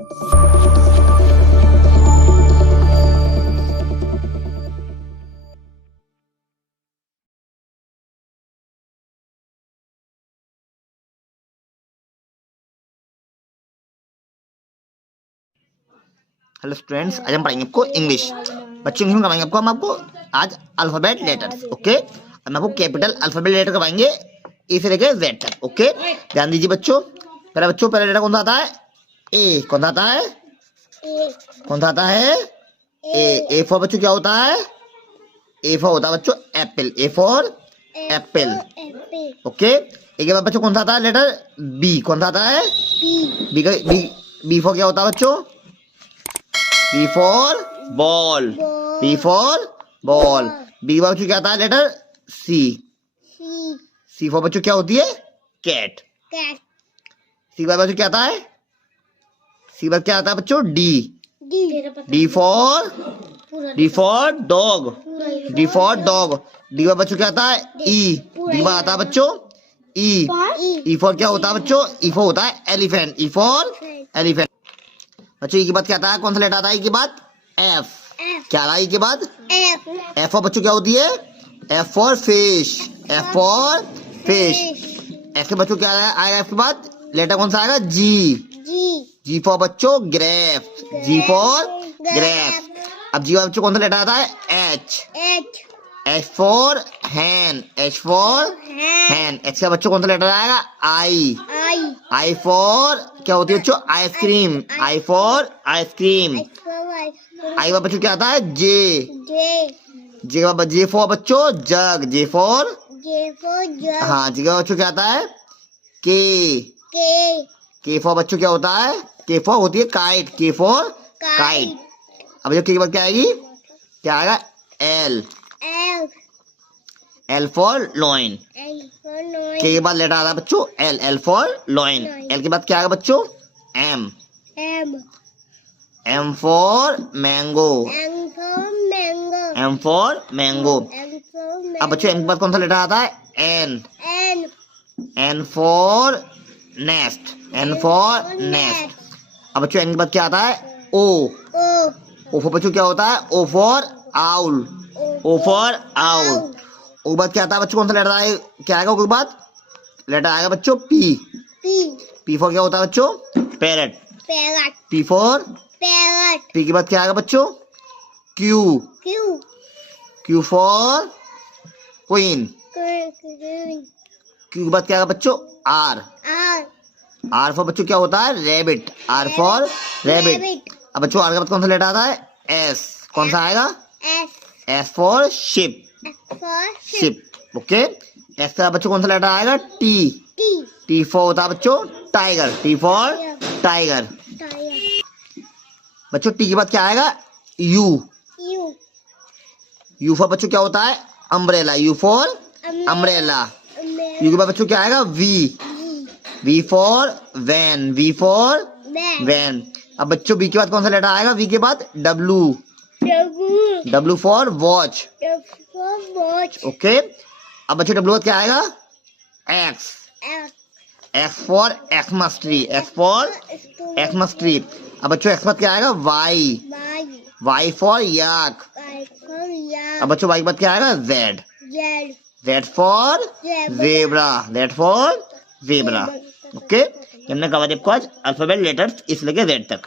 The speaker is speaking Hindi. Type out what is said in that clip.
हेलो स्टूडेंट्स, आज हम पढ़ेंगे आपको इंग्लिश। बच्चों इंग्लिश में करवाएंगे आपको हम आपको आज अल्फाबेट लेटर्स। ओके, हम आपको कैपिटल अल्फाबेट लेटर करवाएंगे ए से लेकर जेड तक। ओके, ध्यान दीजिए बच्चों। पहला लेटर कौन सा आता है? ए। कौन सा आता है? कौन सा आता है? ए फॉर बच्चों क्या होता है? ए फॉर होता है बच्चों Apple. A for Apple. Okay, एक के बाद बच्चों कौन सा आता है लेटर? बी। कौन सा आता है? बी फॉर क्या होता है बच्चों? B for ball. B for ball. B for बच्चों क्या आता है लेटर? C. C for बच्चों क्या होती है? Cat. C for बच्चों क्या आता है? C for क्या आता है बच्चों? D. D for dog. D for dog. D for बच्चों क्या आता है? E. D for आता है बच्चों E. E for क्या होता है बच्चों? E for होता है elephant. E for elephant. बच्चों ई के बाद क्या आता है? कौन सा लेटर आता है ई के बाद? एफ। क्या आता है ई के बाद? एफ फॉर बच्चों क्या होती है? F for fish. F for fish. F के बच्चों क्या आएगा एफ के बाद? लेटर कौन सा आएगा? जी। जी फॉर बच्चों ग्रेप। G for grape. अब जी बच्चों कौन सा लेटर आता है? H. H for hen. H for hen. H का बच्चों कौन सा लेटर आएगा? आई फॉर क्या होती है बच्चों? Ice cream. I for ice cream. I का बच्चों क्या आता है? जे फॉर बच्चों जग। जे फॉर हाँ। जी का बच्चों क्या आता है? के फॉर बच्चों क्या होता है? के फॉर होती है काइट। के फॉर काइट। अब बच्चों के बाद क्या आएगी? क्या आएगा? L for lion. के बाद लेटर आता है बच्चों एल फॉर लॉइन। एल के बाद क्या आएगा बच्चों? M for mango. M for mango. अब बच्चों एम के बाद कौन सा लेटर आता है? N for nest. N for nest. अब बच्चों एन के बाद क्या आता है? ओ फॉर बच्चों क्या होता है? O for owl. O for owl. O के बाद क्या आता है बच्चों? कौन सा लेटर आएगा? क्या आएगा उसके बाद? लेटर आएगा बच्चों पी फॉर क्या होता है बच्चों? पैरट। पी फॉर पी के बाद क्या आएगा बच्चों? Q for queen. क्यू के बाद क्या आएगा बच्चों? आर फॉर बच्चों क्या होता है? रैबिट। R for rabbit. अब बच्चों आर के बाद कौन सा लेटर आता है? एस। कौन सा आएगा? S for ship. Ship. Okay, S का बच्चों कौन सा लेटर आएगा? टी फॉर होता है बच्चों टाइगर। T for tiger. बच्चों टी के बाद क्या आएगा? यू फॉर बच्चों क्या होता है? Umbrella. U for umbrella. U के बाद बच्चों क्या आएगा? V for van. V for van. अब बच्चों बी के बाद कौन सा लेटर आएगा? वी के बाद डब्लू फॉर वॉच। ओके, अब बच्चों डब्लू क्या आएगा? X for Xmas tree. X for Xmas tree. अब बच्चों एक्स बाद क्या आएगा? Y for yak. अब बच्चों वाई के बाद क्या आएगा? Z for zebra. Z for zebra. Okay, हमने कवर आपको आज अल्फाबेट लेटर्स इस लेके जेड तक।